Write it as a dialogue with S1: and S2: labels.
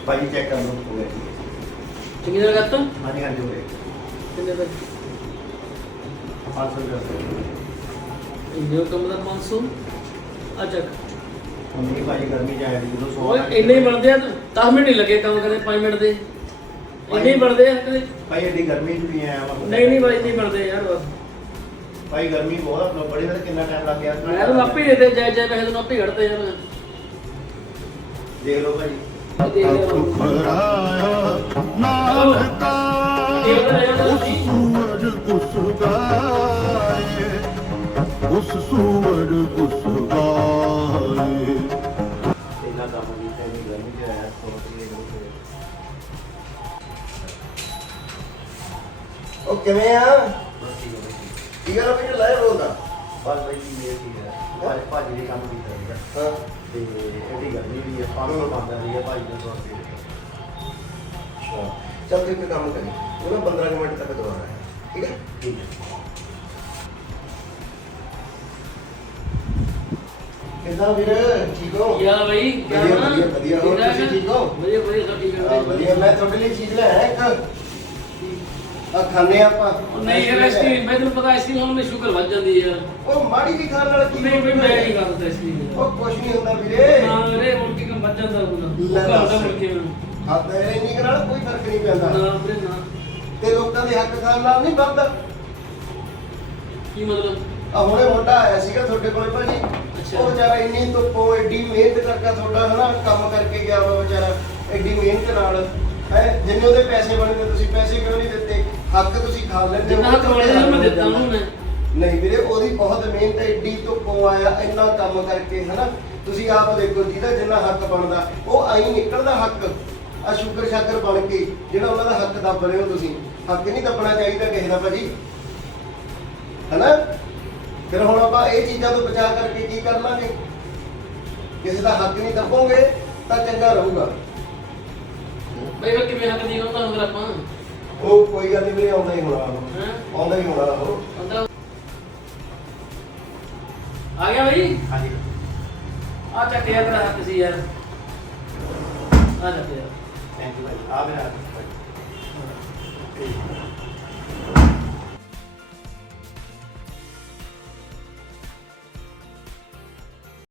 S1: ਭਾਜੀ ਚੈੱਕ ਕਰ ਲਓ ਹੋ ਗਿਆ ਜੀ।
S2: ਚੰਗੀ ਤਰ੍ਹਾਂ ਕਰਤਾ
S1: ਹਾਂਜੀ ਹਾਂਜੀ ਹੋ ਗਿਆ।
S2: ਕਿੰਨੇ ਦਾ
S1: 500 ਰੁਪਏ
S2: ਇੰਨੇ ਕੰਮ ਦਾ 500 ਆ ਚੱਕ
S1: ਹੁਣ ਨਹੀਂ ਭਾਜੀ ਗਰਮੀ ਚ ਆਇਆ ਜੀ ਜਦੋਂ ਸੌ
S2: ਓਏ ਇੰਨੇ ਹੀ ਬਣਦੇ ਆ 10 ਮਿੰਟ ਨਹੀਂ ਲੱਗੇ ਕੰਮ ਕਰਦੇ 5 ਮਿੰਟ ਦੇ ਇੰਨੇ ਹੀ ਬਣਦੇ ਆ ਕਦੇ
S1: ਭਾਈ ਐਡੀ ਗਰਮੀ ਚ ਵੀ ਆਇਆ ਵਾ
S2: ਨਹੀਂ ਭਾਈ ਨਹੀਂ ਬਣਦੇ ਯਾਰ ਬਸ
S1: ਭਾਈ ਗਰਮੀ ਬਹੁਤ ਆ ਬੜੀ ਵਾਰ ਕਿੰਨਾ ਟਾਈਮ ਲੱਗ ਗਿਆ
S2: ਮੈਂ ਤਾਂ ਆਪੇ ਦੇ ਦੇ ਜੈ ਜੈ ਪੈਸੇ ਤੈਨੂੰ ਆਪੇ ਘੜਦੇ ਯਾਰ
S1: ਦੇਖ ਲਓ ਭਾਈ
S2: ਦੇਖ ਲਿਆ
S3: ਨਾਨਕਾ ਸੂਰਜ ਉਸ ਗਾਏ ਉਸ ਸੂਰਜ ਉਸ ਗਾਏ
S1: ਇੰਨਾ ਕੰਮ ਕੀਤਾ ਨਹੀਂ ਗਰਮੀ ਚ ਆਇਆ ਸੋਚ ਕੇ
S4: ਉਹ ਕਿਵੇਂ ਆ
S1: ਬਸ ਠੀਕ ਹੋ ਗਈ
S4: ਕੀ ਗੱਲ ਵੀ ਲਾਇ ਰੋਦਾ
S1: ਬਸ ਭਾਈ ਕੀ ਇਹ ਠੀਕ ਹੈ ਭਾਜੀ ਭਾਜੀ ਨੇ ਕੰਮ ਕੀਤਾ ਸੀਗਾ
S4: ਹਾਂ
S1: ਤੇ ਇਹਦੀ ਗਰਮੀ ਵੀ ਹੈ 500 ਬੰਦਾ ਰਹੀ ਹੈ ਭਾਜੀ ਨੇ 100 ਰੁਪਏ ਦੇ
S4: ਅੱਛਾ ਚੱਲ ਤੂੰ ਇੱਕ ਕੰਮ ਕਰੀ ਉਹ ਨਾ 15 ਕੁ ਮਿੰਟ ਤੱਕ ਦੁਬਾਰਾ ਆਇਆ ਠੀਕ ਹੈ
S1: ਠੀਕ ਹੈ
S4: ਕਿੱਦਾਂ ਵੀਰ ਠੀਕ ਹੋ
S2: ਯਾਰ ਭਾਈ ਕਿਆ
S4: ਵਧੀਆ,
S2: ਹੋਣਾ?
S4: ਵਧੀਆ, ਵਧੀਆ। ਹੋਰ ਤੁਸੀਂ ਠੀਕ ਹੋ?
S2: ਵਧੀਆ ਸਭ ਠੀਕ ਹੈ
S4: ਹਾਂ, ਵਧੀਆ ਮੈਂ ਤੁਹਾਡੇ ਲਈ ਚੀਜ਼ ਲੈ ਆਇਆ ਇੱਕ ਆ ਖਾਣੇ ਆਪਾਂ
S2: ਨਹੀਂ ਯਾਰ ਆਈਸਕ੍ਰੀਮ ਮੈਂ ਤੈਨੂੰ ਪਤਾ ਆਈਸਕ੍ਰੀਮ ਹੁਣ ਮੈਂ ਸ਼ੂਗਰ ਵੱਧ ਜਾਂਦੀ ਹੈ ਯਾਰ
S4: ਉਹ ਮਾੜੀ ਜੀ ਖਾਣ ਨਾਲ ਕੀ
S2: ਨਹੀਂ ਭਾਈ ਮੈਂ ਨਹੀਂ ਕਰਦਾ ਆਈਸਕ੍ਰੀਮ
S4: ਉਹ ਕੁਛ ਨਹੀਂ ਹੁੰਦਾ ਵੀਰੇ
S2: ਹਾਂ ਵੀਰੇ ਹੁਣ ਕੀ ਕੰਮ ਵੱਧ ਜਾਂਦਾ ਹੁੰਦਾ
S4: ਲੈ
S2: ਘਰ ਦਾ
S4: ਦੱਸ।
S2: ਮੁੜ ਕੇ ਮੈਨੂੰ
S4: ਹੱਥ ਇੰਨੀ ਕੁ ਨਾਲ ਕੋਈ ਫਰਕ ਨਹੀਂ ਪੈਂਦਾ
S2: ਨਾ ਵੀਰੇ ਨਾ
S4: ਤੇ ਲੋਕਾਂ ਦੇ ਹੱਕ ਖਾਣ ਨਾਲ ਨਹੀਂ ਵੱਧਦਾ
S2: ਕੀ ਮਤਲਬ
S4: ਆ ਹੁਣੇ ਮੁੰਡਾ ਆਇਆ ਸੀਗਾ ਤੁਹਾਡੇ ਕੋਲੇ ਭਾਜੀ
S2: ਅੱਛਾ।
S4: ਉਹ ਵਿਚਾਰਾ ਇੰਨੀ ਧੁੱਪੋਂ ਐਡੀ ਮਿਹਨਤ ਕਰਕੇ ਤੁਹਾਡਾ ਹਨਾ ਕੰਮ ਕਰਕੇ ਗਿਆ ਵਾ ਵਿਚਾਰਾ ਐਡੀ ਮਿਹਨਤ ਨਾਲ ਹੈ ਜਿੰਨੇ ਉਹਦੇ ਪੈਸੇ ਬਣਦੇ ਤੁਸੀਂ ਪੈਸੇ ਕਿਉਂ ਨਹੀਂ ਦਿੱਤੇ ਹੱਕ ਤੁਸੀਂ ਖਾ ਲੈਂਦੇ
S2: ਜਿੰਨਾ ਹੱਕ ਬਣਦਾ ਮੈਂ ਦਿੱਤਾ ਉਹਨੂੰ ਮੈਂ
S4: ਨਹੀਂ ਵੀਰੇ ਉਹਦੀ ਬਹੁਤ ਮਿਹਨਤ ਹੈ, ਐਡੀ ਧੁੱਪੋਂ ਆਇਆ ਇੰਨਾ ਕੰਮ ਕਰਕੇ ਹਨਾ ਤੁਸੀਂ ਆਪ ਦੇਖੋ ਜਿਹਦਾ ਜਿੰਨਾ ਹੱਕ ਬਣਦਾ ਉਹ ਆਈ ਨਿਕਲਦਾ ਹੱਕ ਆ ਸ਼ੂਗਰ ਸ਼ਾਕਰ ਬਣ ਕੇ ਜਿਹੜਾ ਉਹਨਾਂ ਦਾ ਹੱਕ ਦੱਬ ਰਹੇ ਹੋ ਤੁਸੀਂ ਹੱਕ ਨਹੀਂ ਦੱਬਣਾ ਚਾਹੀਦਾ ਕਿਸੇ ਦਾ ਭਾਜੀ ਹਨਾ ਫਿਰ ਹੁਣ ਆਪਾਂ ਇਹ ਚੀਜ਼ਾਂ ਤੋਂ ਬਚਾ ਕਰਕੇ ਕੀ ਕਰ ਲਾਂਗੇ ਕਿਸੇ ਦਾ ਹੱਕ ਨਹੀਂ ਦੱਬੋਗੇ ਤਾਂ ਚੰਗਾ ਰਹੂਗਾ
S2: ਭਾਈ ਫਿਰ ਕਿਵੇਂ ਹੱਕ ਦੀ ਹੁੰਦਾ ਫਿਰ ਆਪਾਂ
S4: ਉਹ ਕੋਈ ਗੱਲ ਨਹੀਂ ਵੀਰੇ ਆਉਂਦਾ ਹੀ ਹੋਣਾ ਉਹ।
S2: ਹੈਂ?
S4: ਆਉਂਦਾ ਹੀ ਹੋਣਾ ਉਹ
S2: ਅੰਦਰ ਆ ਗਿਆ ਭਾਈ
S1: ਹਾਂਜੀ
S2: ਆ ਚੱਕਿਆ ਤੇਰਾ ਹੱਕ ਸੀ ਯਾਰ ਆ ਚੱਕਿਆ
S1: ਥੈਂਕ ਯੂ ਭਾਈ ਆ ਮੇਰਾ
S2: ਹਾਂ।